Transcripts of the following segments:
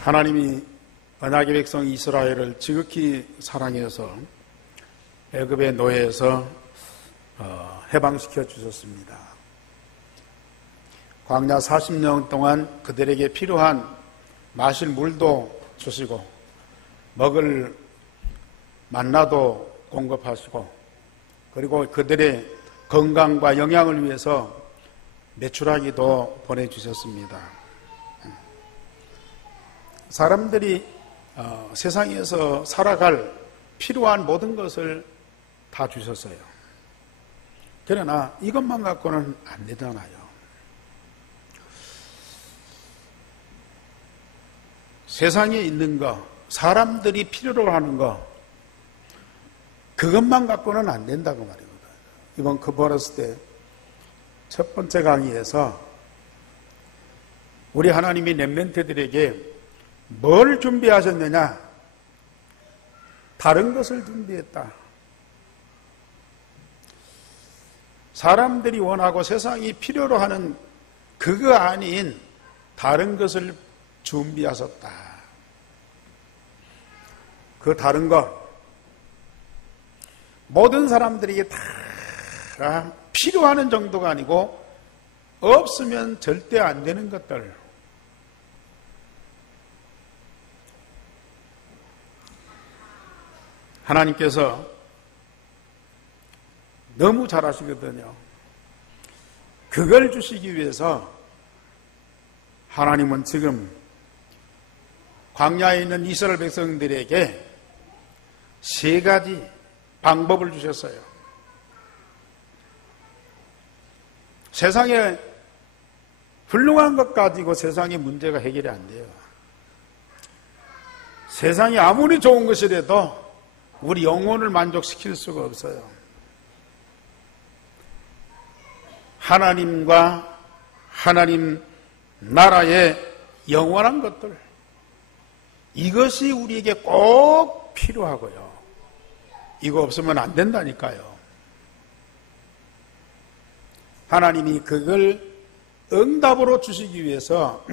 하나님이 언약의 백성 이스라엘을 지극히 사랑해서 애굽의 노예에서 해방시켜 주셨습니다. 광야 40년 동안 그들에게 필요한 마실 물도 주시고 먹을 만나도 공급하시고, 그리고 그들의 건강과 영양을 위해서 메추라기도 보내주셨습니다. 사람들이 세상에서 살아갈 필요한 모든 것을 다 주셨어요. 그러나 이것만 갖고는 안 되잖아요. 세상에 있는 거, 사람들이 필요로 하는 거, 그것만 갖고는 안 된다고 말입니다. 이번 크보러스 때 첫 번째 강의에서 우리 하나님이 렘넌트들에게 뭘 준비하셨느냐? 다른 것을 준비했다. 사람들이 원하고 세상이 필요로 하는 그거 아닌 다른 것을 준비하셨다. 그 다른 것, 모든 사람들에게 다 필요하는 정도가 아니고 없으면 절대 안 되는 것들, 하나님께서 너무 잘하시거든요. 그걸 주시기 위해서 하나님은 지금 광야에 있는 이스라엘 백성들에게 3가지 방법을 주셨어요. 세상에 훌륭한 것 가지고 세상의 문제가 해결이 안 돼요. 세상이 아무리 좋은 것이라도 우리 영혼을 만족시킬 수가 없어요. 하나님과 하나님 나라의 영원한 것들, 이것이 우리에게 꼭 필요하고요. 이거 없으면 안 된다니까요. 하나님이 그걸 응답으로 주시기 위해서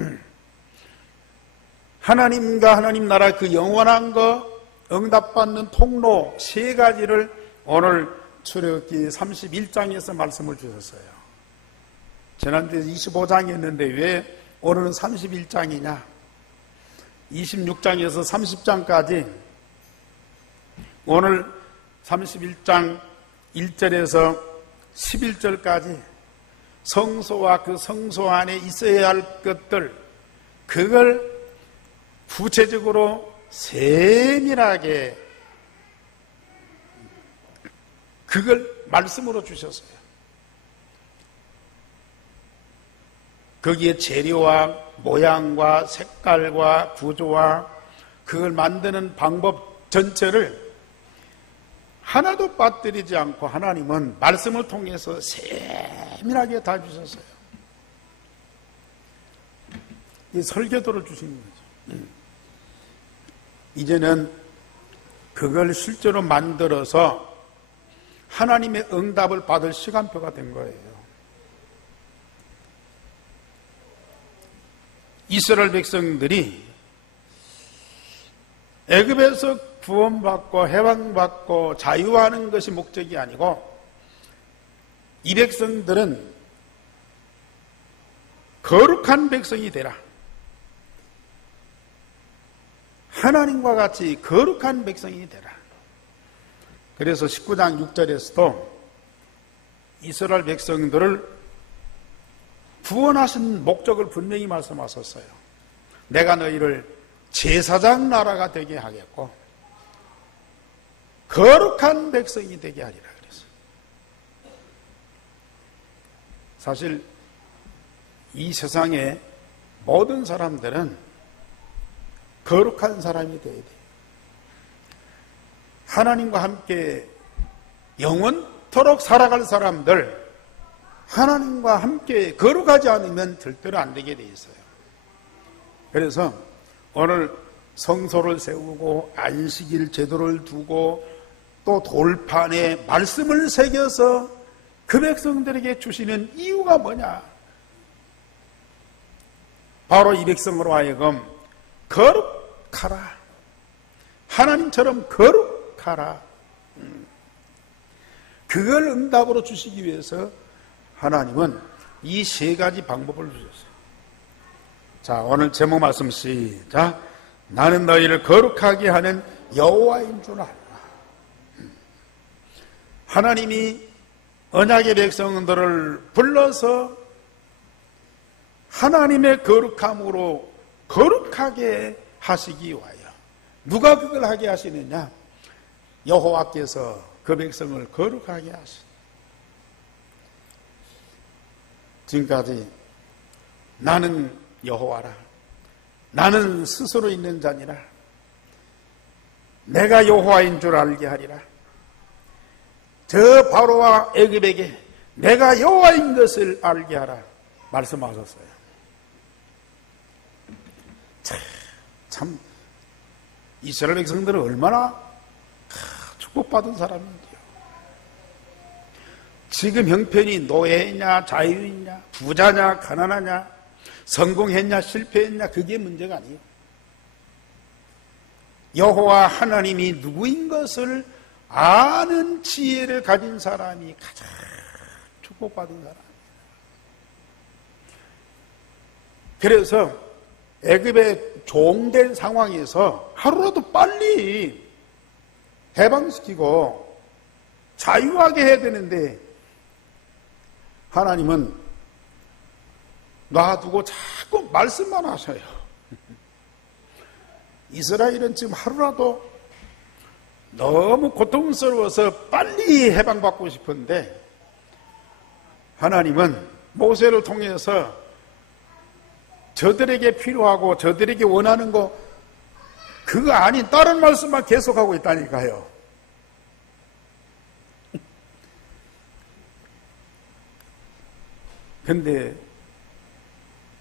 하나님과 하나님 나라 그 영원한 거 응답받는 통로 3가지를 오늘 출애굽기 31장에서 말씀을 주셨어요. 지난주에 25장이었는데 왜 오늘은 31장이냐? 26장에서 30장까지 오늘 31장 1절에서 11절까지 성소와 그 성소 안에 있어야 할 것들, 그걸 구체적으로 세밀하게 그걸 말씀으로 주셨어요. 거기에 재료와 모양과 색깔과 구조와 그걸 만드는 방법 전체를 하나도 빠뜨리지 않고 하나님은 말씀을 통해서 세밀하게 다 주셨어요. 이 설계도를 주신 거죠. 이제는 그걸 실제로 만들어서 하나님의 응답을 받을 시간표가 된 거예요. 이스라엘 백성들이 애굽에서 구원받고 해방받고 자유하는 것이 목적이 아니고, 이 백성들은 거룩한 백성이 되라. 하나님과 같이 거룩한 백성이 되라. 그래서 19장 6절에서도 이스라엘 백성들을 구원하신 목적을 분명히 말씀하셨어요. 내가 너희를 제사장 나라가 되게 하겠고 거룩한 백성이 되게 하리라 그랬어요. 사실 이 세상의 모든 사람들은 거룩한 사람이 되어야 돼요. 하나님과 함께 영원토록 살아갈 사람들, 하나님과 함께 거룩하지 않으면 절대로 안 되게 돼 있어요. 그래서 오늘 성소를 세우고 안식일 제도를 두고 또 돌판에 말씀을 새겨서 그 백성들에게 주시는 이유가 뭐냐? 바로 이 백성으로 하여금 거룩하라. 하나님처럼 거룩하라. 그걸 응답으로 주시기 위해서 하나님은 이 세 가지 방법을 주셨어요. 자, 오늘 제목 말씀 시작. 나는 너희를 거룩하게 하는 여호와인 줄 알라. 하나님이 언약의 백성들을 불러서 하나님의 거룩함으로 거룩하게 하시기 위하여 누가 그걸 하게 하시느냐? 여호와께서 그 백성을 거룩하게 하시다. 지금까지 나는 여호와라. 나는 스스로 있는 자니라. 내가 여호와인 줄 알게 하리라. 저 바로와 애굽에게 내가 여호와인 것을 알게 하라 말씀하셨어요. 참 이스라엘 백성들은 얼마나 축복받은 사람인지요. 지금 형편이 노예냐 자유이냐 부자냐 가난하냐 성공했냐 실패했냐 그게 문제가 아니에요. 여호와 하나님이 누구인 것을 아는 지혜를 가진 사람이 가장 축복받은 사람이에요. 그래서 애굽의 종된 상황에서 하루라도 빨리 해방시키고 자유하게 해야 되는데 하나님은 놔두고 자꾸 말씀만 하셔요. 이스라엘은 지금 하루라도 너무 고통스러워서 빨리 해방받고 싶은데 하나님은 모세를 통해서 저들에게 필요하고 저들에게 원하는 거 그거 아닌 다른 말씀만 계속하고 있다니까요. 근데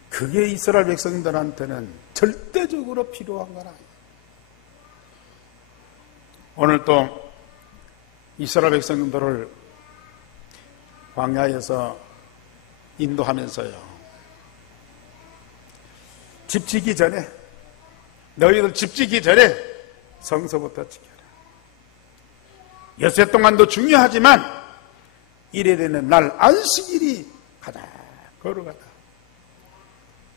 그게 이스라엘 백성들한테는 절대적으로 필요한 건 아니에요. 오늘 또 이스라엘 백성들을 광야에서 인도하면서요. 집 지기 전에 너희들 집 지기 전에 성소부터 지켜라. 엿새 동안도 중요하지만 이래 되는 날 안식일이 가장 거룩하다.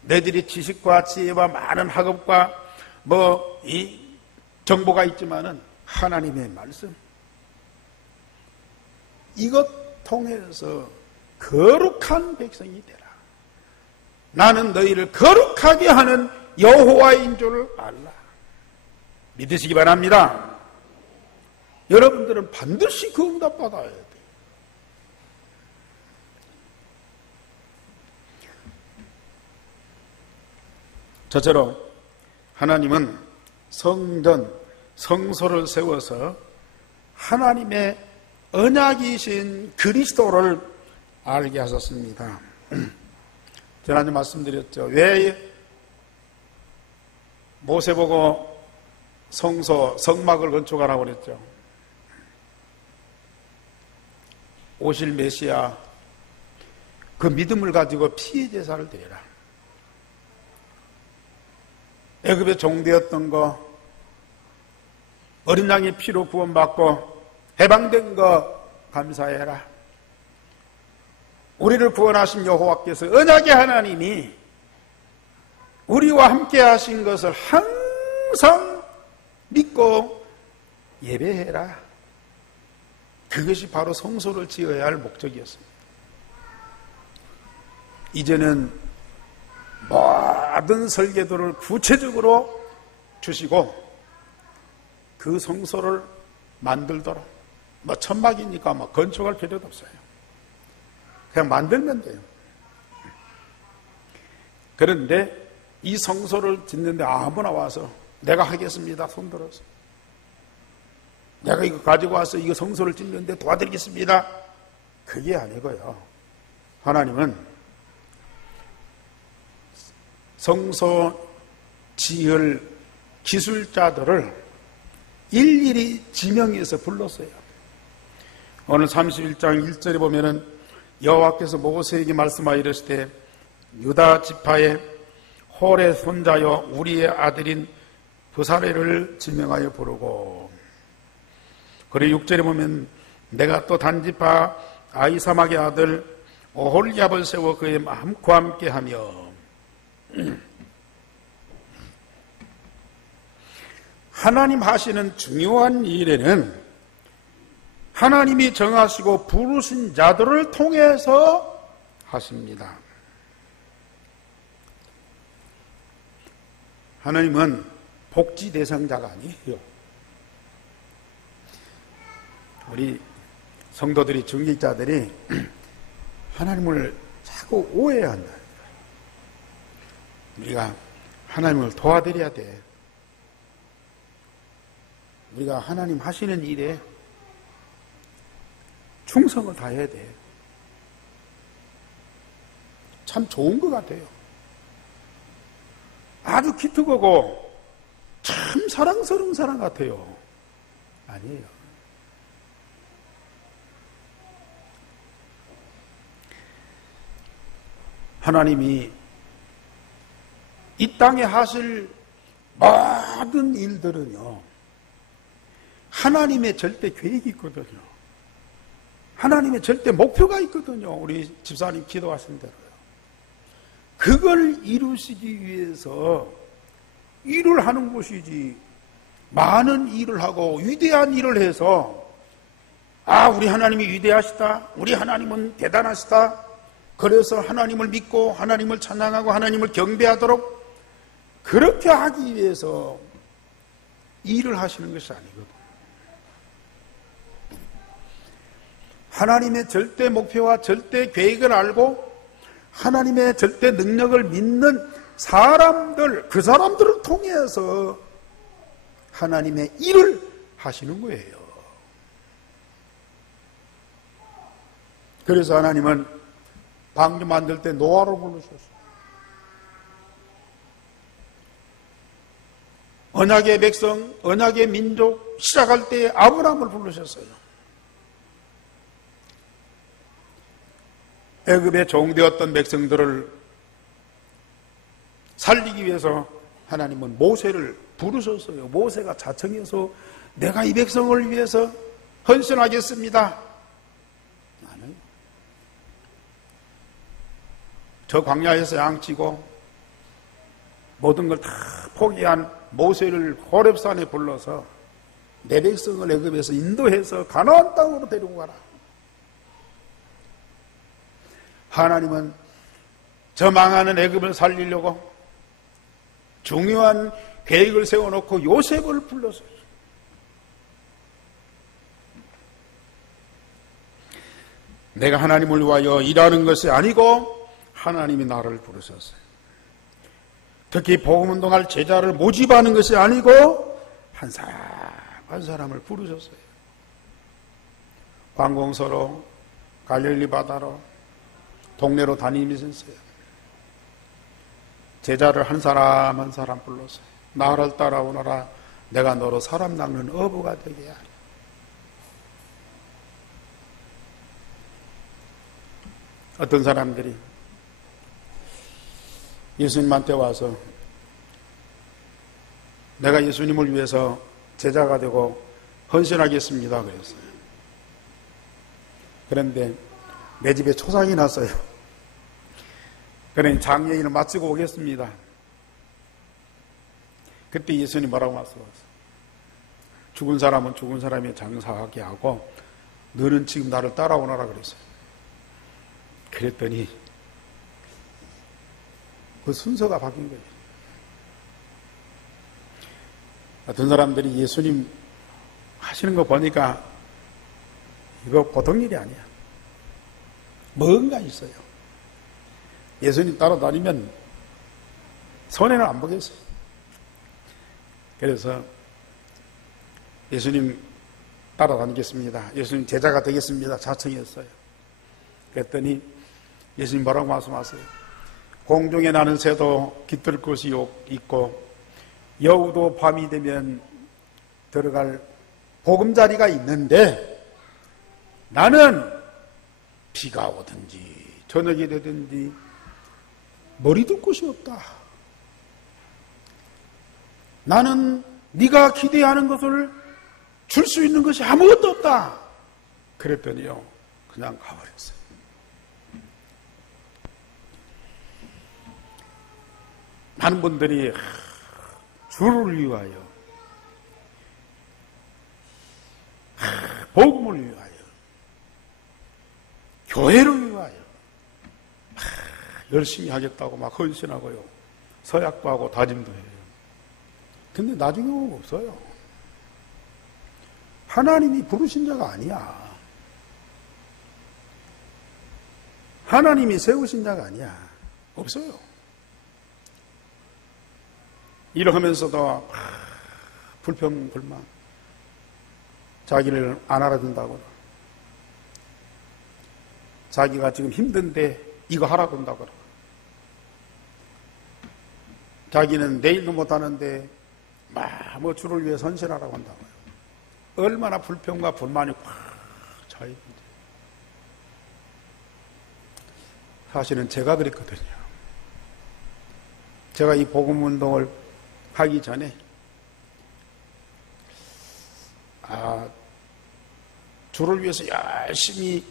너희들이 지식과 지혜와 많은 학업과 이 정보가 있지만은 하나님의 말씀 이것 통해서 거룩한 백성이 되라. 나는 너희를 거룩하게 하는 여호와인 줄 알라. 믿으시기 바랍니다. 여러분들은 반드시 그 응답 받아야 돼요. 저처럼 하나님은 성전, 성소를 세워서 하나님의 언약이신 그리스도를 알게 하셨습니다. 지난주 말씀드렸죠. 왜 모세 보고 성소, 성막을 건축하라고 그랬죠. 오실 메시아 그 믿음을 가지고 피의 제사를 드려라. 애굽에 종되었던 거 어린 양의 피로 구원받고 해방된 거 감사해라. 우리를 구원하신 여호와께서 언약의 하나님이 우리와 함께 하신 것을 항상 믿고 예배해라. 그것이 바로 성소를 지어야 할 목적이었습니다. 이제는 모든 설계도를 구체적으로 주시고 그 성소를 만들도록 천막이니까 건축할 필요도 없어요. 그냥 만들면 돼요. 그런데 이 성소를 짓는데 아무나 와서 내가 하겠습니다 손들어서 내가 이거 가지고 와서 이거 성소를 짓는데 도와드리겠습니다 그게 아니고요. 하나님은 성소 지을 기술자들을 일일이 지명해서 불렀어요. 오늘 31장 1절에 보면은 여호와께서 모세에게 말씀하여 이르시되 유다 지파의 홀의 손자여 우리의 아들인 부사레를 지명하여 부르고. 그리고 6절에 보면 내가 또 단지파 아이사막의 아들 오홀리압을 세워 그의 마음과 함께하며. 하나님 하시는 중요한 일에는 하나님이 정하시고 부르신 자들을 통해서 하십니다. 하나님은 복지 대상자가 아니에요. 우리 성도들이, 중직자들이 하나님을 자꾸 오해한다. 우리가 하나님을 도와드려야 돼. 우리가 하나님 하시는 일에 충성을 다해야 돼. 참 좋은 것 같아요. 아주 기특하고 참 사랑스러운 사람 같아요. 아니에요. 하나님이 이 땅에 하실 모든 일들은요, 하나님의 절대 계획이 있거든요. 하나님의 절대 목표가 있거든요. 우리 집사님 기도하신 대로요. 그걸 이루시기 위해서 일을 하는 것이지, 많은 일을 하고 위대한 일을 해서 우리 하나님이 위대하시다, 우리 하나님은 대단하시다, 그래서 하나님을 믿고 하나님을 찬양하고 하나님을 경배하도록 그렇게 하기 위해서 일을 하시는 것이 아니거든요. 하나님의 절대 목표와 절대 계획을 알고 하나님의 절대 능력을 믿는 사람들, 그 사람들을 통해서 하나님의 일을 하시는 거예요. 그래서 하나님은 방주 만들 때 노아를 부르셨어요. 언약의 백성, 언약의 민족 시작할 때 아브라함을 부르셨어요. 애굽에 종되었던 백성들을 살리기 위해서 하나님은 모세를 부르셨어요. 모세가 자청해서 내가 이 백성을 위해서 헌신하겠습니다. 나는 저 광야에서 양치고 모든 걸 다 포기한 모세를 호렙산에 불러서 내 백성을 애굽에서 인도해서 가나안 땅으로 데리고 가라. 하나님은 저 망하는 애굽을 살리려고 중요한 계획을 세워놓고 요셉을 불렀어요. 내가 하나님을 위하여 일하는 것이 아니고 하나님이 나를 부르셨어요. 특히 복음운동할 제자를 모집하는 것이 아니고 한 사람 한 사람을 부르셨어요. 관공서로, 갈릴리 바다로, 동네로 다니면서요. 제자를 한 사람 한 사람 불렀어요. 나를 따라오너라. 내가 너로 사람 낚는 어부가 되게 하리. 어떤 사람들이 예수님한테 와서 내가 예수님을 위해서 제자가 되고 헌신하겠습니다 그랬어요. 그런데 내 집에 초상이 났어요. 그러니 장례인을 마치고 오겠습니다. 그때 예수님 뭐라고 말씀하셨어요? 죽은 사람은 죽은 사람이 장사하게 하고 너는 지금 나를 따라오너라 그랬어요. 그랬더니 그 순서가 바뀐 거예요. 어떤 사람들이 예수님 하시는 거 보니까 이거 보통 일이 아니야. 뭔가 있어요. 예수님 따라다니면 손해는 안 보겠어요. 그래서 예수님 따라다니겠습니다. 예수님 제자가 되겠습니다. 자청했어요. 그랬더니 예수님 뭐라고 말씀하세요? 공중에 나는 새도 깃들 곳이 있고 여우도 밤이 되면 들어갈 보금자리가 있는데 나는 비가 오든지 저녁이 되든지 머리 둘 곳이 없다. 나는 네가 기대하는 것을 줄 수 있는 것이 아무것도 없다. 그랬더니요, 그냥 가버렸어요. 많은 분들이 주를 위하여, 복음을 위하여, 교회를 위하여 열심히 하겠다고 막 헌신하고요, 서약도 하고 다짐도 해요. 근데 나중에 없어요. 하나님이 부르신 자가 아니야. 하나님이 세우신 자가 아니야. 없어요. 이러면서도 불평, 불만, 자기를 안 알아준다고, 자기가 지금 힘든데 이거 하라고 한다고, 자기는 내일도 못하는데 뭐 주를 위해 헌신하라고 한다고요. 얼마나 불평과 불만이 확 차있는지. 사실은 제가 그랬거든요. 제가 이 복음운동을 하기 전에 주를 위해서 열심히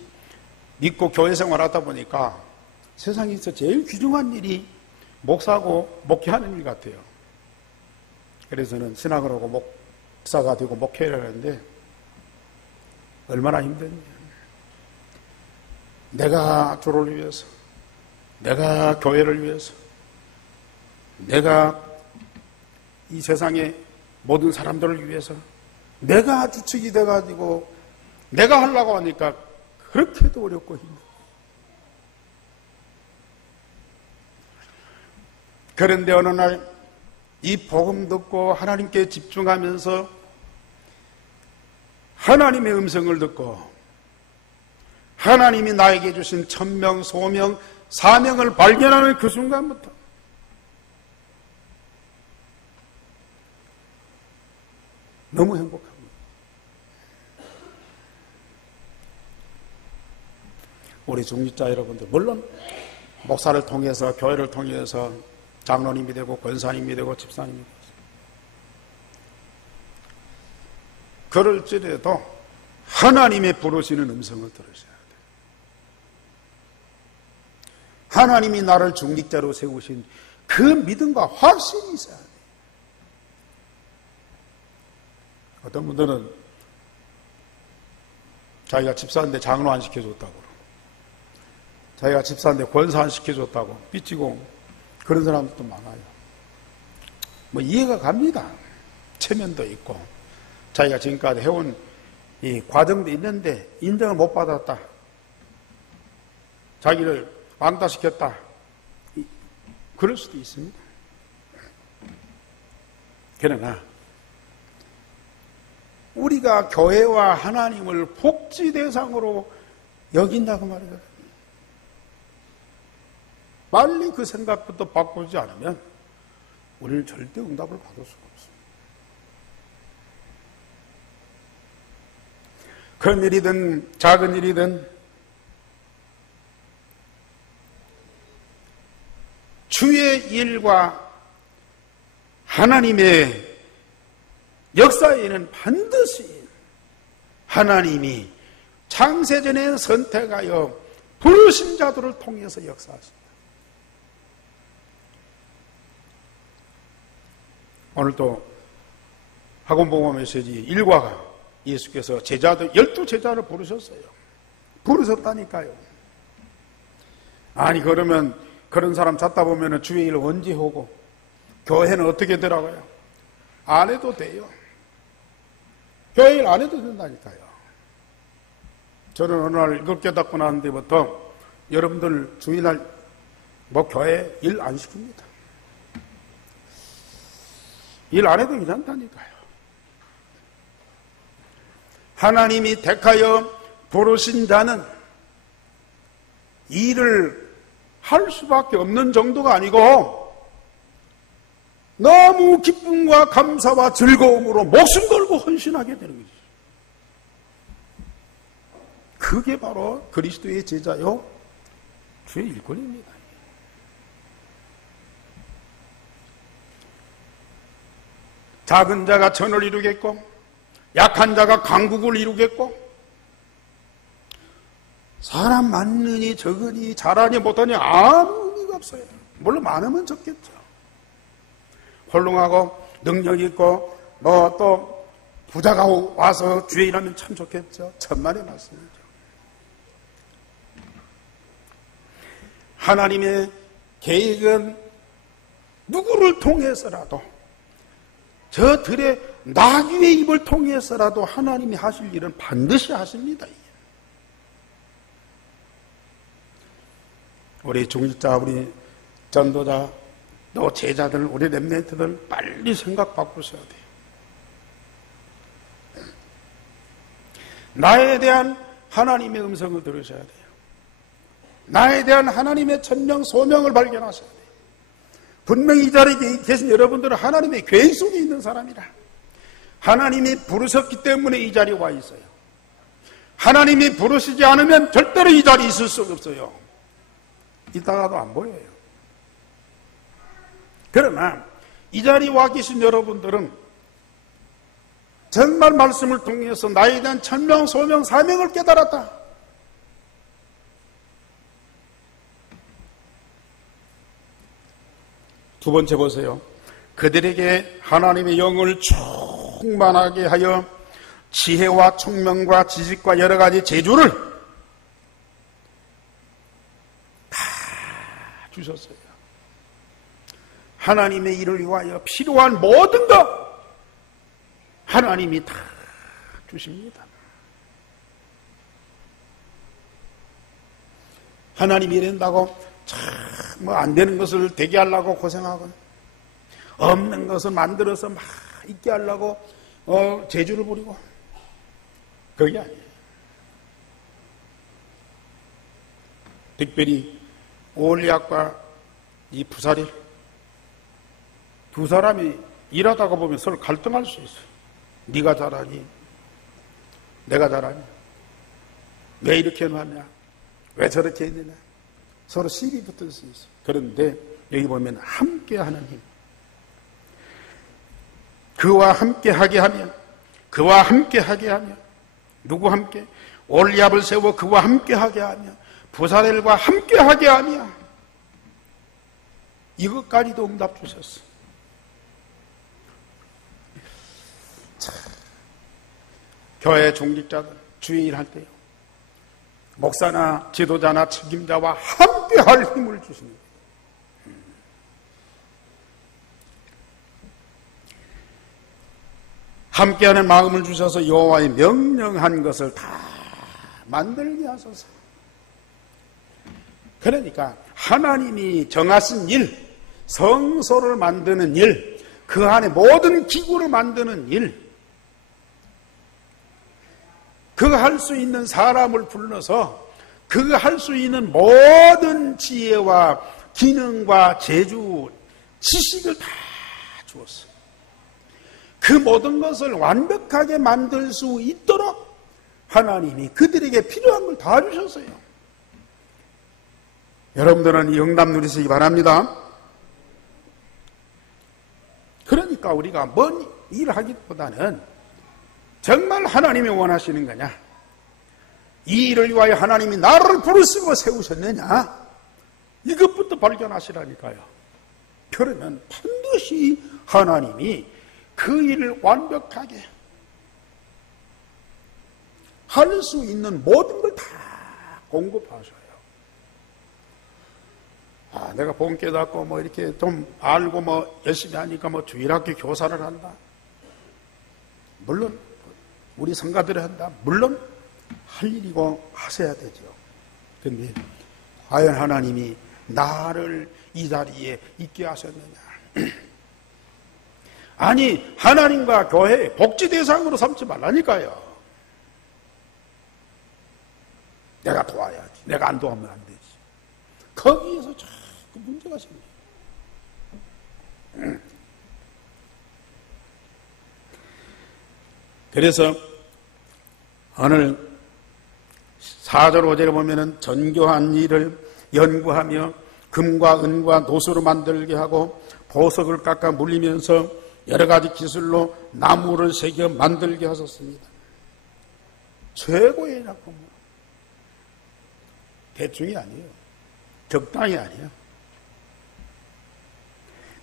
믿고 교회 생활하다 보니까 세상에서 제일 귀중한 일이 목사고 목회하는 일 같아요. 그래서 저는 신학을 하고 목사가 되고 목회를 하는데 얼마나 힘든지. 내가 주를 위해서, 내가 교회를 위해서, 내가 이 세상의 모든 사람들을 위해서 내가 주축이 돼가지고 내가 하려고 하니까 그렇게도 어렵고 힘들고. 그런데 어느 날 이 복음 듣고 하나님께 집중하면서 하나님의 음성을 듣고 하나님이 나에게 주신 천명, 소명, 사명을 발견하는 그 순간부터 너무 행복합니다. 우리 중직자 여러분들, 물론 목사를 통해서, 교회를 통해서 장로님이 되고 권사님이 되고 집사님이 되고, 그럴지라도 하나님의 부르시는 음성을 들으셔야 돼요. 하나님이 나를 중직자로 세우신 그 믿음과 확신이 있어야 돼요. 어떤 분들은 자기가 집사인데 장로 안 시켜줬다고, 자기가 집사인데 권사 안 시켜줬다고 삐치고 그런 사람들도 많아요. 뭐 이해가 갑니다. 체면도 있고 자기가 지금까지 해온 이 과정도 있는데 인정을 못 받았다, 자기를 왕따시켰다, 그럴 수도 있습니다. 그러나 우리가 교회와 하나님을 복지 대상으로 여긴다고 말이거든요. 빨리 그 생각부터 바꾸지 않으면 우리는 절대 응답을 받을 수가 없습니다. 큰 일이든 작은 일이든 주의 일과 하나님의 역사에는 반드시 하나님이 창세전에 선택하여 부르신 자들을 통해서 역사하십니다. 오늘도 학원복음 메시지 1과가 예수께서 제자들 12제자를 부르셨어요. 부르셨다니까요. 아니 그러면 그런 사람 찾다 보면 주의 일 언제 하고 교회는 어떻게 되라고요? 안 해도 돼요. 교회 일 안 해도 된다니까요. 저는 어느 날 이걸 깨닫고 난 뒤부터 여러분들 주일날 뭐 교회 일 안 시킵니다. 일 안 해도 괜찮다니까요. 하나님이 택하여 부르신 자는 일을 할 수밖에 없는 정도가 아니고 너무 기쁨과 감사와 즐거움으로 목숨 걸고 헌신하게 되는 거죠. 그게 바로 그리스도의 제자요 주의 일꾼입니다. 작은 자가 전을 이루겠고 약한 자가 강국을 이루겠고 사람 많으니 적으니 잘하니 못하니 아무 의미가 없어요. 물론 많으면 적겠죠. 홀롱하고 능력 있고 뭐 또 부자가 와서 주에 일하면 참 좋겠죠. 천만의 말씀이죠. 하나님의 계획은 누구를 통해서라도 저 들의 나귀의 입을 통해서라도 하나님이 하실 일은 반드시 하십니다. 우리 중직자, 우리 전도자, 또 제자들, 우리 렘넌트들 빨리 생각 바꾸셔야 돼요. 나에 대한 하나님의 음성을 들으셔야 돼요. 나에 대한 하나님의 천명, 소명을 발견하셔야 돼요. 분명히 이 자리에 계신 여러분들은 하나님의 계획 속에 있는 사람이라. 하나님이 부르셨기 때문에 이 자리에 와 있어요. 하나님이 부르시지 않으면 절대로 이 자리에 있을 수가 없어요. 이따가도 안 보여요. 그러나 이 자리에 와 계신 여러분들은 정말 말씀을 통해서 나에 대한 천명, 소명, 사명을 깨달았다. 두 번째 보세요. 그들에게 하나님의 영을 충만하게 하여 지혜와 총명과 지식과 여러 가지 재주를 다 주셨어요. 하나님의 일을 위하여 필요한 모든 것 하나님이 다 주십니다. 하나님이 이런다고 뭐 안 되는 것을 되게 하려고 고생하고 없는 것을 만들어서 막 있게 하려고 재주를 부리고 그게 아니에요. 특별히 오홀리압과 이 부사리 두 사람이 일하다가 보면 서로 갈등할 수 있어요. 네가 잘하니 내가 잘하니 왜 이렇게 해놨냐 왜 저렇게 했느냐 서로 시비 붙을 수 있어요. 그런데 여기 보면 함께하는 힘, 그와 함께하게 하며 그와 함께하게 하며 누구 함께? 올리압을 세워 그와 함께하게 하며 부사렐과 함께하게 하며 이것까지도 응답 주셨어. 교회 중직자들 주의 일할 때요 목사나 지도자나 책임자와 함께할 힘을 주시는 거예요. 함께하는 마음을 주셔서 여호와의 명령한 것을 다 만들게 하소서. 그러니까 하나님이 정하신 일, 성소를 만드는 일, 그 안에 모든 기구를 만드는 일, 그거 할 수 있는 사람을 불러서 그거 할 수 있는 모든 지혜와 기능과 재주, 지식을 다 주었어. 그 모든 것을 완벽하게 만들 수 있도록 하나님이 그들에게 필요한 걸 다 주셨어요. 여러분들은 이 응답 누리시기 바랍니다. 그러니까 우리가 뭔 일을 하기보다는 정말 하나님이 원하시는 거냐, 이 일을 위하여 하나님이 나를 부르시고 세우셨느냐, 이것부터 발견하시라니까요. 그러면 반드시 하나님이 그 일을 완벽하게 할 수 있는 모든 걸 다 공급하셔요. 내가 본 깨닫고 뭐 이렇게 좀 알고 뭐 열심히 하니까 뭐 주일학교 교사를 한다. 물론 우리 성가들이 한다. 물론 할 일이고 하셔야 되죠. 그런데 과연 하나님이 나를 이 자리에 있게 하셨느냐? 아니, 하나님과 교회 복지 대상으로 삼지 말라니까요. 내가 도와야지. 내가 안 도와면 안 되지. 거기에서 자꾸 문제가 생겨요. 그래서 오늘 4절 5절에 보면은 전교한 일을 연구하며 금과 은과 노수로 만들게 하고 보석을 깎아 물리면서 여러 가지 기술로 나무를 새겨 만들게 하셨습니다. 최고의 작품으로. 대충이 아니에요. 적당히 아니에요.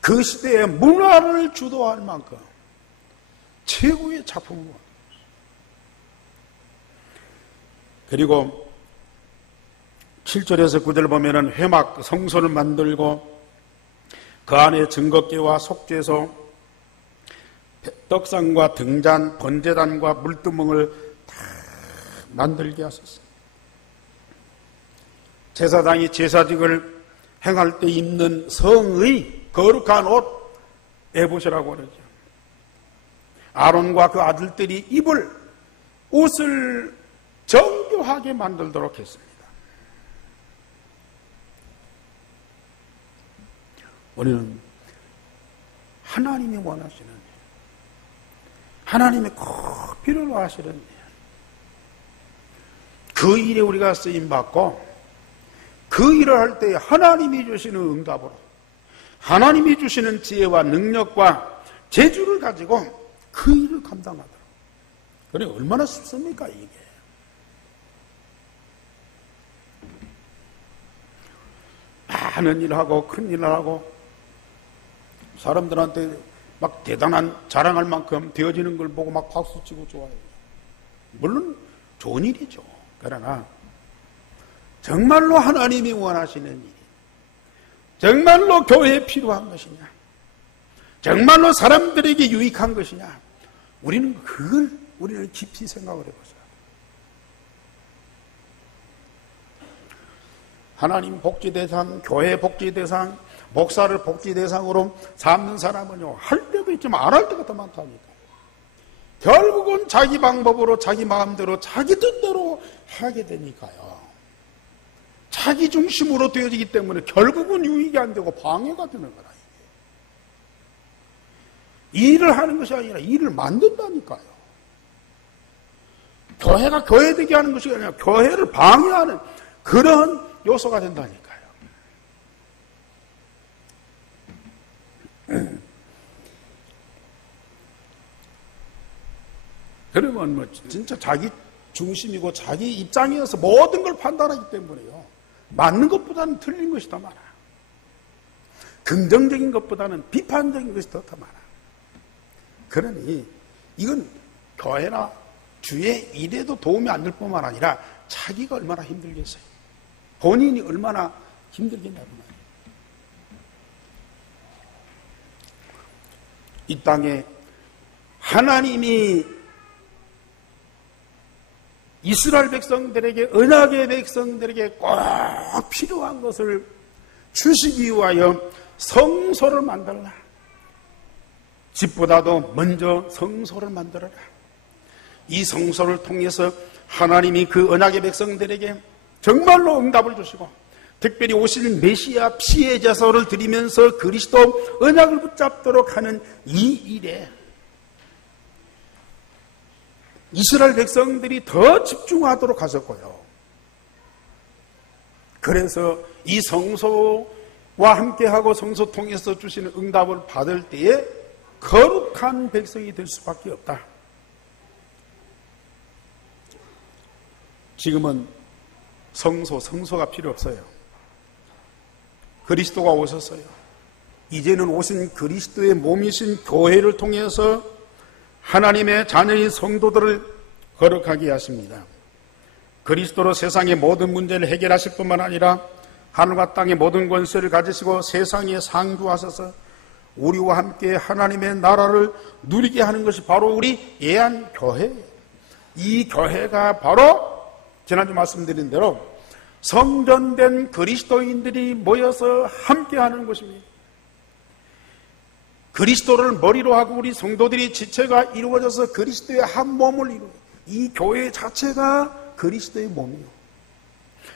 그 시대의 문화를 주도할 만큼 최고의 작품으로. 그리고 7절에서 9절 보면은 회막 성소를 만들고 그 안에 증거궤와 속죄소, 떡상과 등잔, 번제단과 물두멍을 다 만들게 하셨어요. 제사장이 제사직을 행할 때 입는 성의 거룩한 옷, 에봇이라고 그러죠. 아론과 그 아들들이 입을 옷을 정교하게 만들도록 했습니다. 우리는 하나님이 원하시는 일, 하나님이 꼭 필요로 하시는 일, 그 일에 우리가 쓰임받고 그 일을 할 때 하나님이 주시는 응답으로 하나님이 주시는 지혜와 능력과 재주를 가지고 그 일을 감당하도록. 그래 얼마나 쉽습니까 이게. 많은 일을 하고 큰 일을 하고 사람들한테 막 대단한 자랑할 만큼 되어지는 걸 보고 막 박수치고 좋아해요. 물론 좋은 일이죠. 그러나 정말로 하나님이 원하시는 일, 정말로 교회에 필요한 것이냐, 정말로 사람들에게 유익한 것이냐, 우리는 깊이 생각을 해보자. 하나님 복지 대상, 교회 복지 대상, 목사를 복지 대상으로 삼는 사람은요, 할 때도 있지만 안 할 때가 더 많다니까요. 결국은 자기 방법으로, 자기 마음대로, 자기 뜻대로 하게 되니까요. 자기 중심으로 되어지기 때문에 결국은 유익이 안 되고 방해가 되는 거라. 일을 하는 것이 아니라 일을 만든다니까요. 교회가 교회되게 하는 것이 아니라 교회를 방해하는 그런 요소가 된다니까요. 그러면 뭐 진짜 자기 중심이고 자기 입장에서 모든 걸 판단하기 때문에요. 맞는 것보다는 틀린 것이 더 많아. 긍정적인 것보다는 비판적인 것이 더 많아. 그러니 이건 교회나 주의 일에도 도움이 안 될 뿐만 아니라 자기가 얼마나 힘들겠어요. 본인이 얼마나 힘들겠냐고 말이에요. 이 땅에 하나님이 이스라엘 백성들에게, 언약의 백성들에게 꼭 필요한 것을 주시기 위하여 성소를 만들라. 집보다도 먼저 성소를 만들어라. 이 성소를 통해서 하나님이 그 언약의 백성들에게 정말로 응답을 주시고, 특별히 오실 메시아 피의 제사를 드리면서 그리스도 언약을 붙잡도록 하는 이 일에 이스라엘 백성들이 더 집중하도록 하셨고요. 그래서 이 성소와 함께하고 성소 통해서 주시는 응답을 받을 때에 거룩한 백성이 될 수밖에 없다. 지금은 성소가 필요 없어요. 그리스도가 오셨어요. 이제는 오신 그리스도의 몸이신 교회를 통해서 하나님의 자녀인 성도들을 거룩하게 하십니다. 그리스도로 세상의 모든 문제를 해결하실 뿐만 아니라 하늘과 땅의 모든 권세를 가지시고 세상에 상주하셔서 우리와 함께 하나님의 나라를 누리게 하는 것이 바로 우리 예안교회예요. 이 교회가 바로 지난주 말씀드린 대로 성전된 그리스도인들이 모여서 함께하는 것입니다. 그리스도를 머리로 하고 우리 성도들이 지체가 이루어져서 그리스도의 한 몸을 이루어요. 이 교회 자체가 그리스도의 몸이요.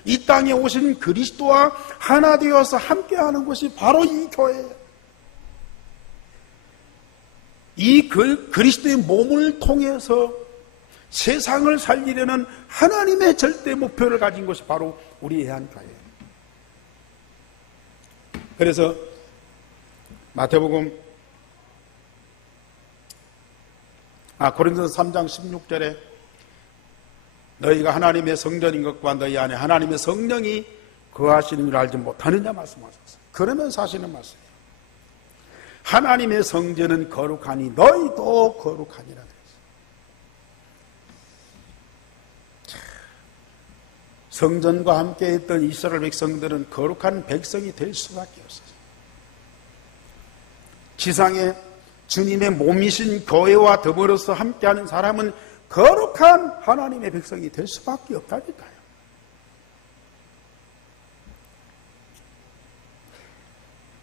이 땅에 오신 그리스도와 하나 되어서 함께하는 것이 바로 이 교회예요. 이 그리스도의 몸을 통해서 세상을 살리려는 하나님의 절대 목표를 가진 것이 바로 우리 예한교회예요. 그래서 마태복음 고린도서 3장 16절에 너희가 하나님의 성전인 것과 너희 안에 하나님의 성령이 거하시는 줄 알지 못하느냐 말씀하셨어요. 그러면서 하시는 말씀이에요. 하나님의 성전은 거룩하니 너희도 거룩하니라 그랬어요. 성전과 함께 했던 이스라엘 백성들은 거룩한 백성이 될 수밖에 없어요. 지상에 주님의 몸이신 교회와 더불어서 함께하는 사람은 거룩한 하나님의 백성이 될 수밖에 없다니까요.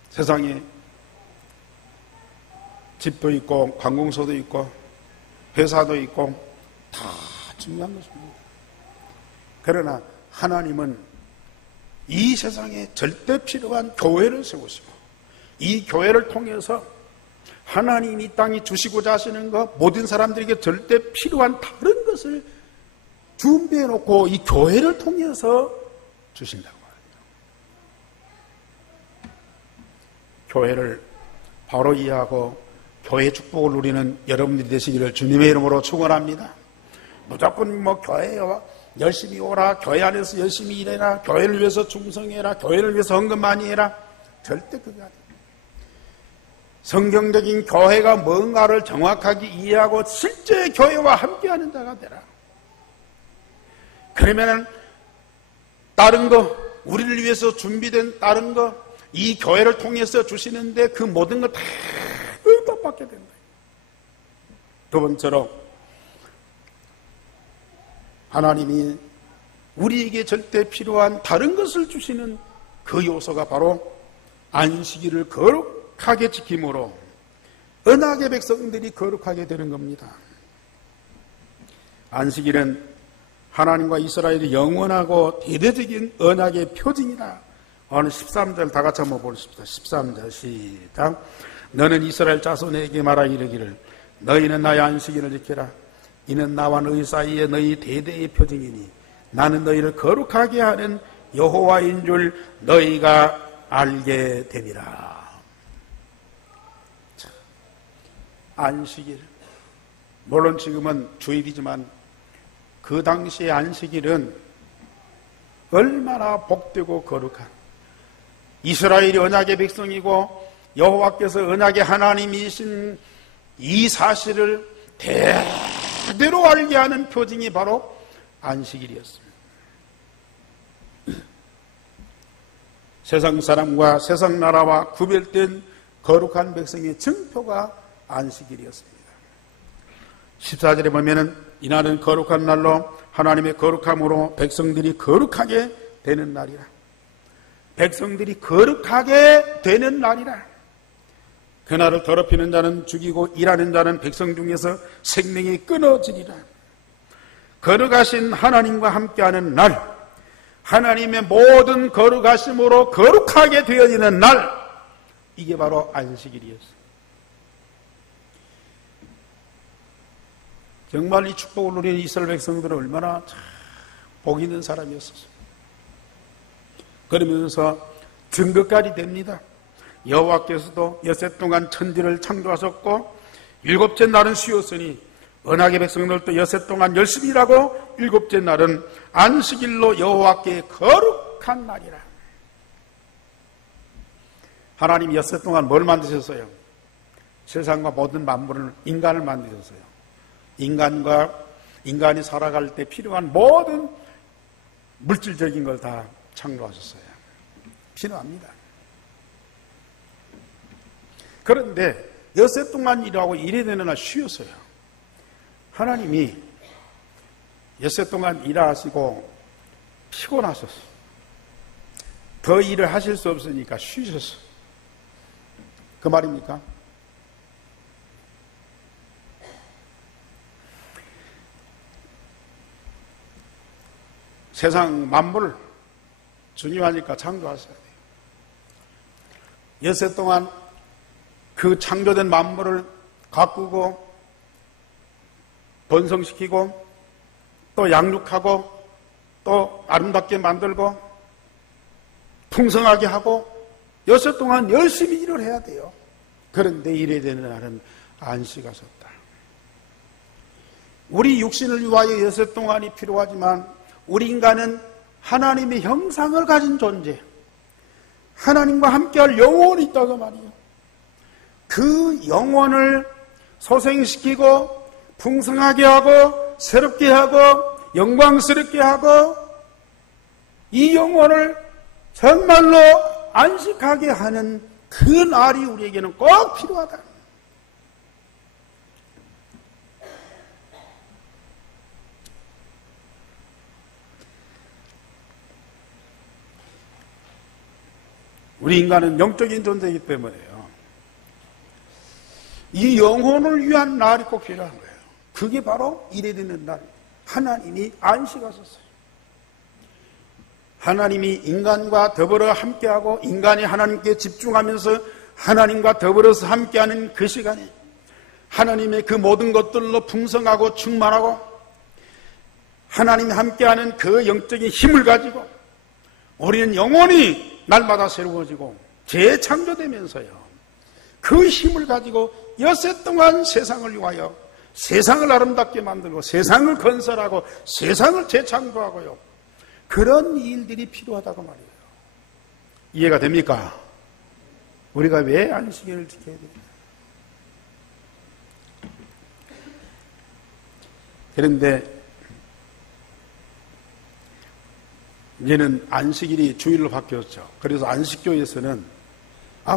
세상에 집도 있고 관공서도 있고 회사도 있고 다 중요한 것입니다. 그러나 하나님은 이 세상에 절대 필요한 교회를 세우시고 이 교회를 통해서 하나님이 이 땅에 주시고자 하시는 것, 모든 사람들에게 절대 필요한 다른 것을 준비해 놓고 이 교회를 통해서 주신다고 합니다. 교회를 바로 이해하고 교회 축복을 누리는 여러분들이 되시기를 주님의 이름으로 축원합니다. 무조건 교회에 열심히 오라, 교회 안에서 열심히 일해라, 교회를 위해서 충성해라, 교회를 위해서 헌금 많이 해라. 절대 그거 아니에요. 성경적인 교회가 뭔가를 정확하게 이해하고 실제 교회와 함께하는 자가 되라. 그러면은 다른 거, 우리를 위해서 준비된 다른 거, 이 교회를 통해서 주시는데 그 모든 거 다 응답받게 된다. 두 번째로 하나님이 우리에게 절대 필요한 다른 것을 주시는 그 요소가 바로 안식일을 거룩하게 지킴으로 언약의 백성들이 거룩하게 되는 겁니다. 안식일은 하나님과 이스라엘의 영원하고 대대적인 언약의 표징이다. 오늘 13절 다 같이 한번 보겠습니다. 13절 시작. 너는 이스라엘 자손에게 말하 이르기를 너희는 나의 안식일을 지키라. 이는 나와 너희 사이에 너희 대대의 표징이니 나는 너희를 거룩하게 하는 여호와인 줄 너희가 알게 되리라. 안식일, 물론 지금은 주일이지만 그 당시의 안식일은 얼마나 복되고 거룩한, 이스라엘이 언약의 백성이고 여호와께서 언약의 하나님이신 이 사실을 대대로 알게 하는 표징이 바로 안식일이었습니다. 세상 사람과 세상 나라와 구별된 거룩한 백성의 증표가 안식일이었습니다. 14절에 보면은 이날은 거룩한 날로 하나님의 거룩함으로 백성들이 거룩하게 되는 날이라. 백성들이 거룩하게 되는 날이라. 그날을 더럽히는 자는 죽이고 일하는 자는 백성 중에서 생명이 끊어지리라. 거룩하신 하나님과 함께하는 날, 하나님의 모든 거룩하심으로 거룩하게 되어지는 날, 이게 바로 안식일이었어요. 정말 이 축복을 누리는 이스라엘 백성들은 얼마나 복 있는 사람이었어요. 그러면서 증거까지 됩니다. 여호와께서도 엿새 동안 천지를 창조하셨고 일곱째 날은 쉬었으니 언약의 백성들도 엿새 동안 열심히 일하고 일곱째 날은 안식일로 여호와께 거룩한 날이라. 하나님 엿새 동안 뭘 만드셨어요? 세상과 모든 만물을, 인간을 만드셨어요. 인간이 살아갈 때 필요한 모든 물질적인 걸 다 창조하셨어요. 필요합니다. 그런데 엿새 동안 일하고 일해야 되는 날 쉬었어요. 하나님이 엿새 동안 일하시고 피곤하셨어요. 더 일을 하실 수 없으니까 쉬셨어요. 그 말입니까? 세상 만물 주님하니까 창조하셔야 돼요. 엿새 동안 그 창조된 만물을 가꾸고 번성시키고 또 양육하고 또 아름답게 만들고 풍성하게 하고 엿새 동안 열심히 일을 해야 돼요. 그런데 일해야 되는 날은 안식하셨다. 우리 육신을 위하여 여섯 동안이 필요하지만 우리 인간은 하나님의 형상을 가진 존재, 하나님과 함께할 영혼이 있다고 말이에요. 그 영혼을 소생시키고 풍성하게 하고 새롭게 하고 영광스럽게 하고 이 영혼을 정말로 안식하게 하는 그 날이 우리에게는 꼭 필요하다. 우리 인간은 영적인 존재이기 때문에요. 이 영혼을 위한 날이 꼭 필요한 거예요. 그게 바로 이래되는 날. 하나님이 안식하셨어요. 하나님이 인간과 더불어 함께하고 인간이 하나님께 집중하면서 하나님과 더불어서 함께하는 그 시간이 하나님의 그 모든 것들로 풍성하고 충만하고 하나님이 함께하는 그 영적인 힘을 가지고 우리는 영원히 날마다 새로워지고 재창조되면서요. 그 힘을 가지고 여세 동안 세상을 위하여 세상을 아름답게 만들고 세상을 건설하고 세상을 재창조하고요. 그런 일들이 필요하다고 말이에요. 이해가 됩니까? 우리가 왜 안식일을 지켜야 됩니까? 그런데 이제는 안식일이 주일로 바뀌었죠. 그래서 안식교에서는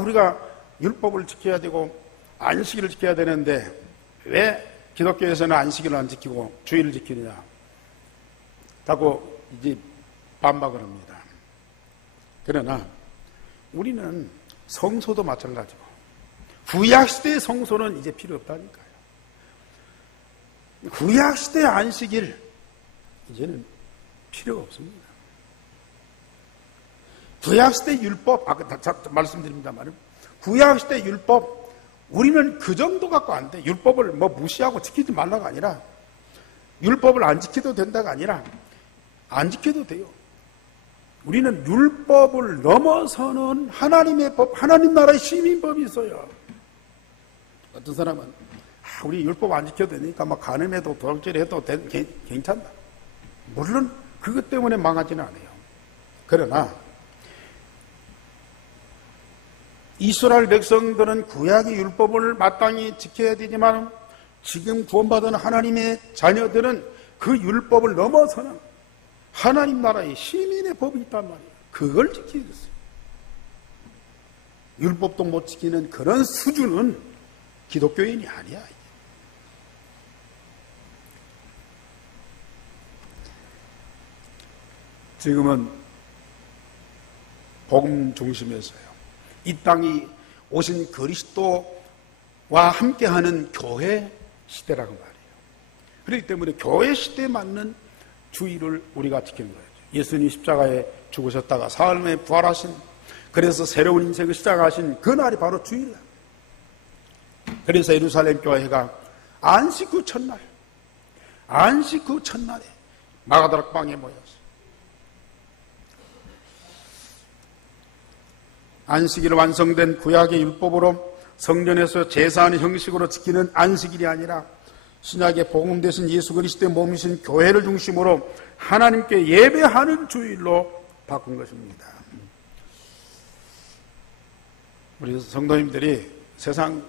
우리가 율법을 지켜야 되고 안식일을 지켜야 되는데 왜 기독교에서는 안식일을 안 지키고 주일을 지키느냐 라고 이제 반박을 합니다. 그러나 우리는 성소도 마찬가지고 구약시대의 성소는 이제 필요 없다니까요. 구약시대의 안식일 이제는 필요가 없습니다. 구약시대 율법, 말씀드립니다만 구약시대 율법 우리는 그 정도 갖고 안 돼. 율법을 무시하고 지키지 말라가 아니라 율법을 안 지켜도 된다가 아니라 안 지켜도 돼요. 우리는 율법을 넘어서는 하나님의 법, 하나님 나라의 시민법이 있어요. 어떤 사람은 우리 율법 안 지켜도 되니까 간음해도 도둑질해도 괜찮다. 물론 그것 때문에 망하지는 않아요. 그러나 이스라엘 백성들은 구약의 율법을 마땅히 지켜야 되지만 지금 구원받은 하나님의 자녀들은 그 율법을 넘어서는 하나님 나라의 시민의 법이 있단 말이에요. 그걸 지켜야 됐어요. 율법도 못 지키는 그런 수준은 기독교인이 아니야. 지금은 복음 중심에서요. 이 땅이 오신 그리스도와 함께하는 교회 시대라고 말이에요. 그렇기 때문에 교회 시대에 맞는 주일을 우리가 지키는 거예요. 예수님이 십자가에 죽으셨다가 사흘 만에 부활하신, 그래서 새로운 인생을 시작하신 그 날이 바로 주일이야. 그래서 예루살렘 교회가 안식 후 첫날에 마가다락방에 모였어요. 안식일이 완성된 구약의 율법으로 성전에서 제사하는 형식으로 지키는 안식일이 아니라 신약의 복음 되신 예수 그리스도의 몸이신 교회를 중심으로 하나님께 예배하는 주일로 바꾼 것입니다. 우리 성도님들이 세상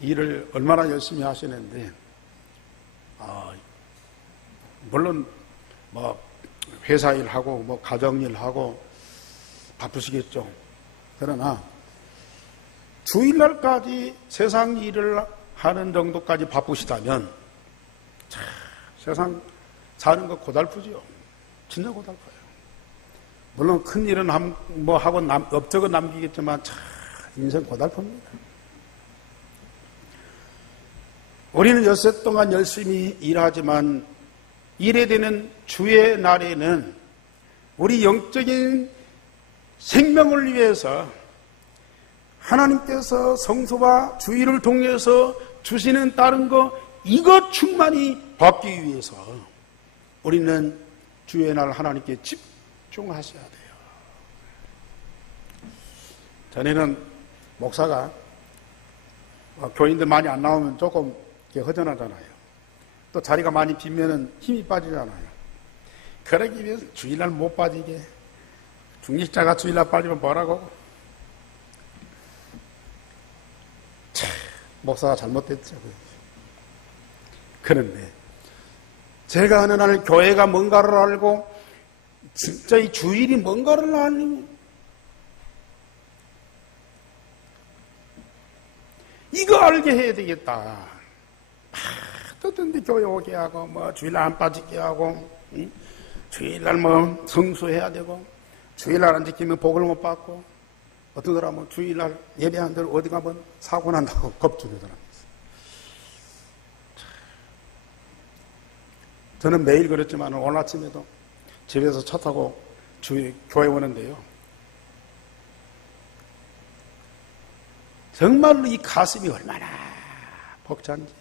일을 얼마나 열심히 하시는데 물론 회사 일하고 가정 일하고 바쁘시겠죠. 그러나 주일날까지 세상 일을 하는 정도까지 바쁘시다면 세상 사는 거 고달프죠. 진짜 고달파요. 물론 큰 일은 하고 업적은 남기겠지만 인생 고달픕니다. 우리는 엿새 동안 열심히 일하지만 일에 되는 주의 날에는 우리 영적인 생명을 위해서 하나님께서 성소와 주일을 통해서 주시는 다른 거 이것 충만히 받기 위해서 우리는 주의 날 하나님께 집중하셔야 돼요. 전에는 목사가 교인들 많이 안 나오면 조금 허전하잖아요. 또 자리가 많이 비면은 힘이 빠지잖아요. 그러기 위해서 주일날 못 빠지게. 중직자가 주일날 빠지면 뭐라고? 목사가 잘못됐죠. 그런데 제가 어느 날 교회가 뭔가를 알고 진짜 이 주일이 뭔가를 알니 이거 알게 해야 되겠다. 뜨던데 교회 오게 하고 뭐 주일날 안 빠지게 하고 주일날 뭐 성수해야 되고 주일날 안 지키면 복을 못 받고 어떤 사람은 주일날 예배한 대로 어디 가면 사고 난다고 겁주는 사람이 있어요. 저는 매일 그랬지만 오늘 아침에도 집에서 차 타고 교회 오는데요. 정말로 이 가슴이 얼마나 벅찬지.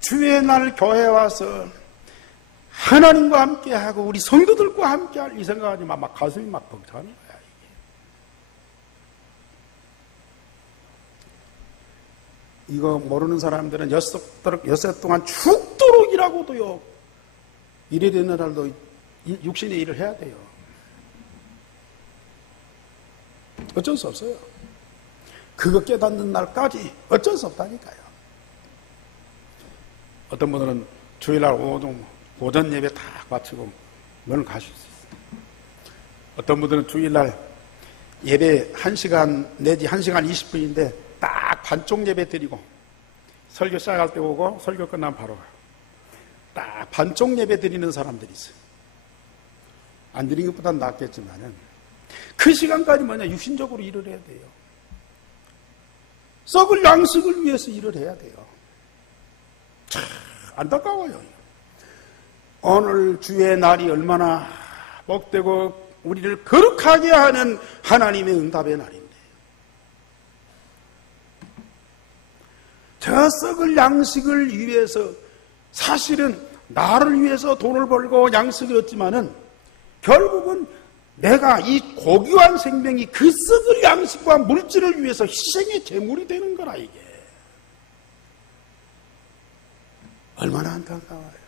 주의 날 교회에 와서 하나님과 함께하고 우리 성도들과 함께할 이 생각하지만 막 가슴이 막 벅차는 거야. 이거 모르는 사람들은 엿새 동안 죽도록이라고도요. 일이 되는 날도 육신의 일을 해야 돼요. 어쩔 수 없어요. 그거 깨닫는 날까지 어쩔 수 없다니까요. 어떤 분들은 주일날 오전 예배 다 마치고 면을 가실 수 있어요. 어떤 분들은 주일날 예배 1시간 내지 1시간 20분인데 딱 반쪽 예배 드리고 설교 시작할 때 오고 설교 끝나면 바로 가요. 딱 반쪽 예배 드리는 사람들이 있어요. 안 드리는 것보다는 낫겠지만은 그 시간까지 뭐냐 육신적으로 일을 해야 돼요. 썩을 양식을 위해서 일을 해야 돼요. 참 안타까워요. 오늘 주의 날이 얼마나 복되고 우리를 거룩하게 하는 하나님의 응답의 날인데 저 썩을 양식을 위해서 사실은 나를 위해서 돈을 벌고 양식을 얻지만은 결국은 내가 이 고귀한 생명이 그 썩을 양식과 물질을 위해서 희생의 제물이 되는 거라 이게. 얼마나 안타까워요.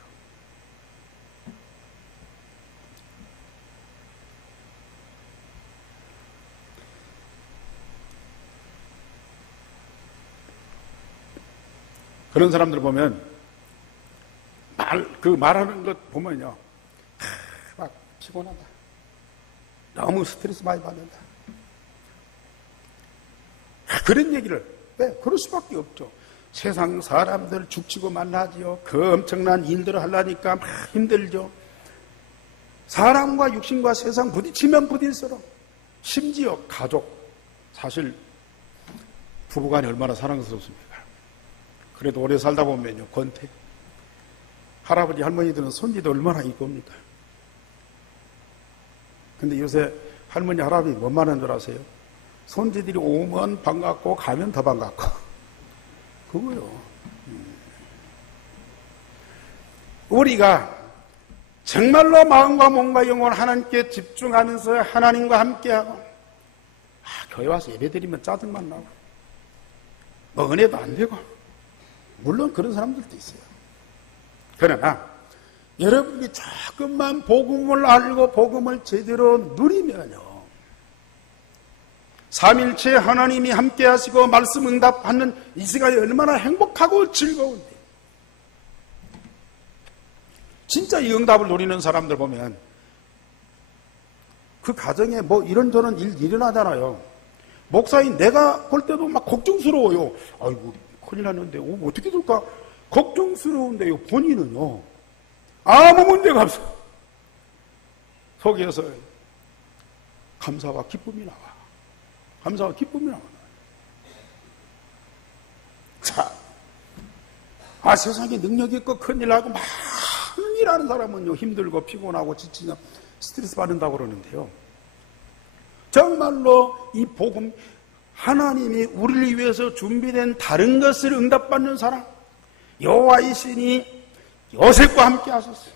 그런 사람들 보면 말하는 것 보면요. 막 피곤하다. 너무 스트레스 많이 받는다. 그런 얘기를 왜? 그럴 수밖에 없죠. 세상 사람들 죽치고 만나지요. 그 엄청난 일들을 하려니까 막 힘들죠. 사람과 육신과 세상 부딪히면 부딪을수록 심지어 가족, 사실 부부간이 얼마나 사랑스럽습니까? 그래도 오래 살다 보면요, 권태. 할아버지, 할머니들은 손지도 얼마나 이쁩니다. 근데 요새 할머니, 할아버지 뭔 하는 줄 아세요? 손지들이 오면 반갑고 가면 더 반갑고. 그거요. 우리가 정말로 마음과 몸과 영혼 하나님께 집중하면서 하나님과 함께하고, 교회 와서 예배드리면 짜증만 나고, 뭐 은혜도 안 되고, 물론 그런 사람들도 있어요. 그러나 여러분이 조금만 복음을 알고 복음을 제대로 누리면요, 삼일체 하나님이 함께 하시고 말씀 응답하는 이 시간이 얼마나 행복하고 즐거운데, 진짜 이 응답을 노리는 사람들 보면 그 가정에 뭐 이런저런 일 일어나잖아요. 목사인 내가 볼 때도 막 걱정스러워요. 아이고 큰일 났는데 어떻게 될까 걱정스러운데요. 본인은요 아무 문제가 없어. 속에서 감사와 기쁨이 나와. 감사와 기쁨이 나와. 자, 세상에 능력 있고 큰일 나고 막 일하는 사람은요 힘들고 피곤하고 지치고 스트레스 받는다고 그러는데요, 정말로 이 복음, 하나님이 우리를 위해서 준비된 다른 것을 응답받는 사람, 여호와의 신이 요셉과 함께 하셨어요.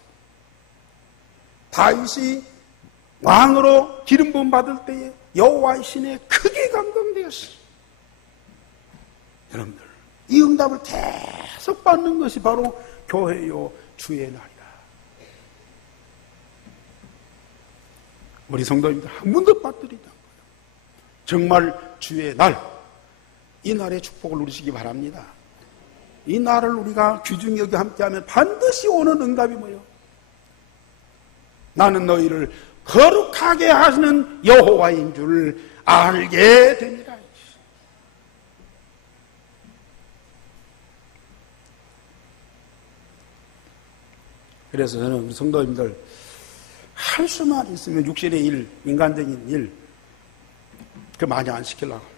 다윗이 왕으로 기름 부음 받을 때에 여호와의 신에 크게 감동되었어요. 여러분들, 이 응답을 계속 받는 것이 바로 교회요 주의 날이다. 우리 성도님들 한 번 더 빠뜨리자. 정말 주의 날, 이 날의 축복을 누리시기 바랍니다. 이 날을 우리가 귀중히 여기 함께하면 반드시 오는 응답이 뭐예요? 나는 너희를 거룩하게 하시는 여호와인 줄 알게 되니라. 그래서 저는 우리 성도님들 할 수만 있으면 육신의 일, 인간적인 일, 그 많이 안 시키려고.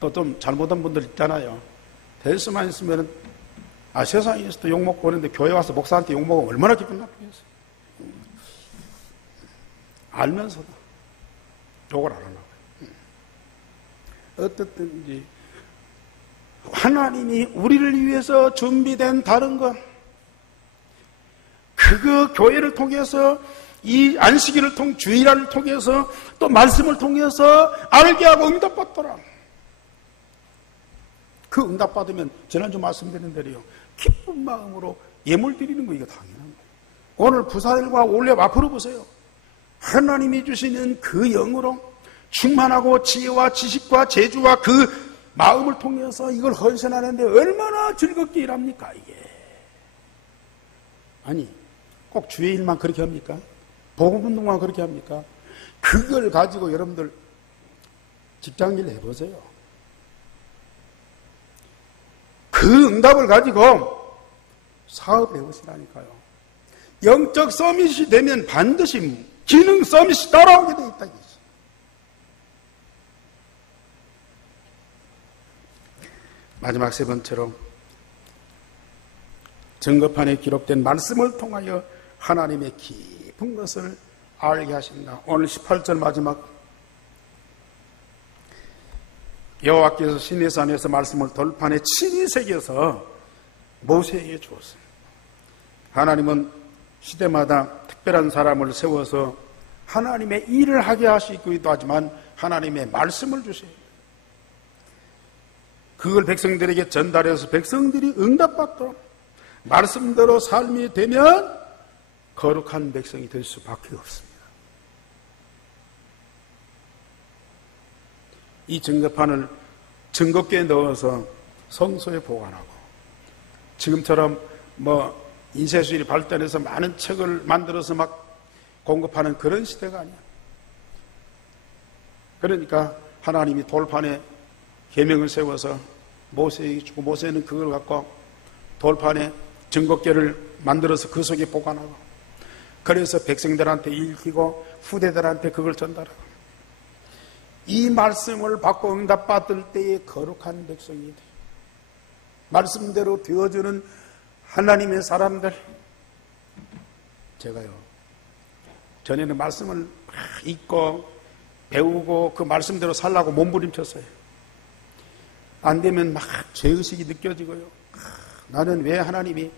또 좀 잘못한 분들 있잖아요. 될 수만 있으면, 세상에서도 욕먹고 오는데 교회 와서 목사한테 욕먹으면 얼마나 기분 나쁘겠어요. 알면서도 욕을 안 하려고. 어떻든지 하나님이 우리를 위해서 준비된 다른 것, 그거 교회를 통해서, 이 안식일을 주일을 통해서, 또 말씀을 통해서 알게 하고 응답받더라. 그 응답받으면 지난주 말씀드린 대로요, 기쁜 마음으로 예물 드리는 거 이거 당연한 거예요. 오늘 부사일과 올레 앞으로 보세요. 하나님이 주시는 그 영으로 충만하고 지혜와 지식과 재주와 그 마음을 통해서 이걸 헌신하는데 얼마나 즐겁게 일합니까 이게. 아니 꼭 주의 일만 그렇게 합니까? 복음운동만 그렇게 합니까? 그걸 가지고 여러분들 직장일 해보세요. 그 응답을 가지고 사업을 해보시라니까요. 영적 서밋이 되면 반드시 기능 서밋이 따라오게 돼 있다. 마지막 세 번째로 증거판에 기록된 말씀을 통하여 하나님의 깊은 것을 알게 하신다. 오늘 18절 마지막, 여호와께서 시내산에서 말씀을 돌판에 친히 새겨서 모세에게 주었습니다. 하나님은 시대마다 특별한 사람을 세워서 하나님의 일을 하게 하시기도 하지만 하나님의 말씀을 주세요. 그걸 백성들에게 전달해서 백성들이 응답받도록 말씀대로 삶이 되면 거룩한 백성이 될 수밖에 없습니다. 이 증거판을 증거기에 넣어서 성소에 보관하고, 지금처럼 인쇄술이 발달해서 많은 책을 만들어서 막 공급하는 그런 시대가 아니야. 그러니까 하나님이 돌판에 계명을 세워서 모세에게 주고, 모세는 그걸 갖고 돌판에 증거궤를 만들어서 그 속에 보관하고, 그래서 백성들한테 읽히고 후대들한테 그걸 전달하고, 이 말씀을 받고 응답받을 때에 거룩한 백성이 돼요. 말씀대로 되어주는 하나님의 사람들. 제가요, 전에는 말씀을 읽고 배우고 그 말씀대로 살라고 몸부림쳤어요. 안 되면 막 죄의식이 느껴지고요. 나는 왜 하나님이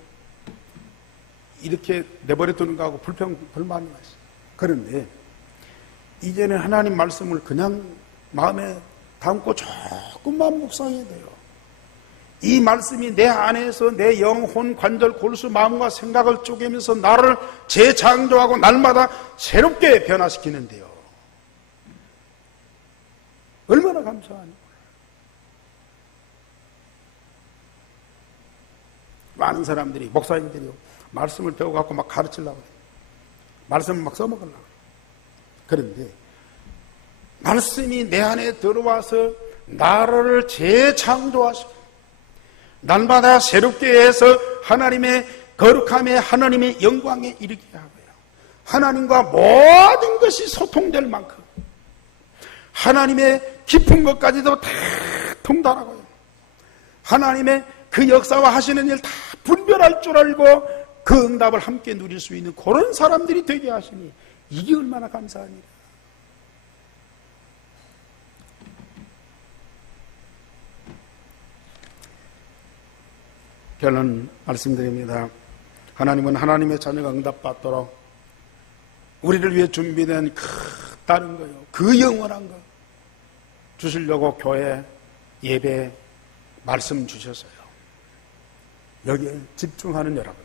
이렇게 내버려 두는가 하고 불만이 왔어요. 그런데 이제는 하나님 말씀을 그냥 마음에 담고 조금만 묵상해야 돼요. 이 말씀이 내 안에서 내 영혼, 관절, 골수, 마음과 생각을 쪼개면서 나를 재창조하고 날마다 새롭게 변화시키는데요. 얼마나 감사하니. 많은 사람들이, 목사님들이 말씀을 배워갖고 막 가르치려고 해요. 말씀을 막 써먹으려고 해요. 그런데 말씀이 내 안에 들어와서 나를 재창조하시고 날마다 새롭게 해서 하나님의 거룩함에, 하나님의 영광에 이르게 하고요. 하나님과 모든 것이 소통될 만큼 하나님의 깊은 것까지도 다 통달하고요. 하나님의 그 역사와 하시는 일 다 분별할 줄 알고 그 응답을 함께 누릴 수 있는 그런 사람들이 되게 하시니 이게 얼마나 감사합니다. 결론 말씀드립니다. 하나님은 하나님의 자녀가 응답받도록 우리를 위해 준비된 그 다른 거요, 그 영원한 거 주시려고 교회 예배 말씀 주셨어요. 여기에 집중하는 여러분들,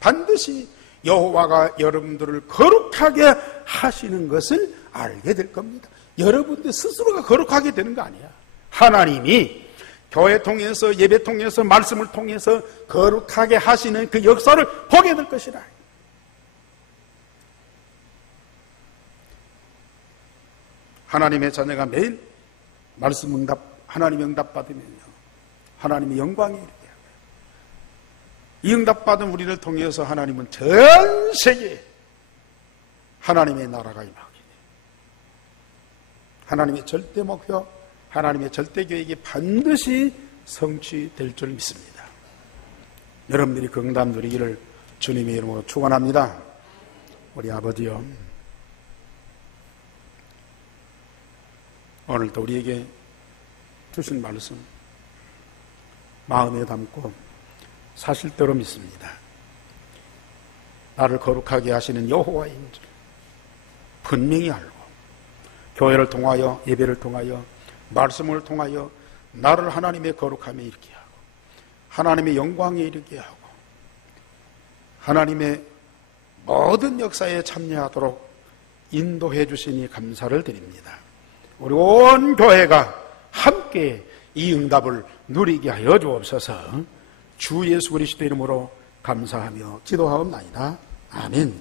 반드시 여호와가 여러분들을 거룩하게 하시는 것을 알게 될 겁니다. 여러분들 스스로가 거룩하게 되는 거 아니야. 하나님이 교회 통해서, 예배 통해서, 말씀을 통해서 거룩하게 하시는 그 역사를 보게 될 것이라. 하나님의 자녀가 매일 말씀 응답, 하나님 응답 받으면요, 하나님의 영광이 이르게 하고요. 이 응답 받은 우리를 통해서 하나님은 전 세계에 하나님의 나라가 임하게 돼요. 하나님의 절대 목표, 하나님의 절대 계획이 반드시 성취될 줄 믿습니다. 여러분들이 그 응답 누리기를 주님의 이름으로 축원합니다. 우리 아버지요, 오늘도 우리에게 주신 말씀 마음에 담고 사실대로 믿습니다. 나를 거룩하게 하시는 여호와인 줄 분명히 알고, 교회를 통하여, 예배를 통하여, 말씀을 통하여 나를 하나님의 거룩함에 이르게 하고, 하나님의 영광에 이르게 하고, 하나님의 모든 역사에 참여하도록 인도해 주시니 감사를 드립니다. 우리 온 교회가 함께 이 응답을 누리게 하여 주옵소서. 주 예수 그리스도 이름으로 감사하며 기도하옵나이다. 아멘.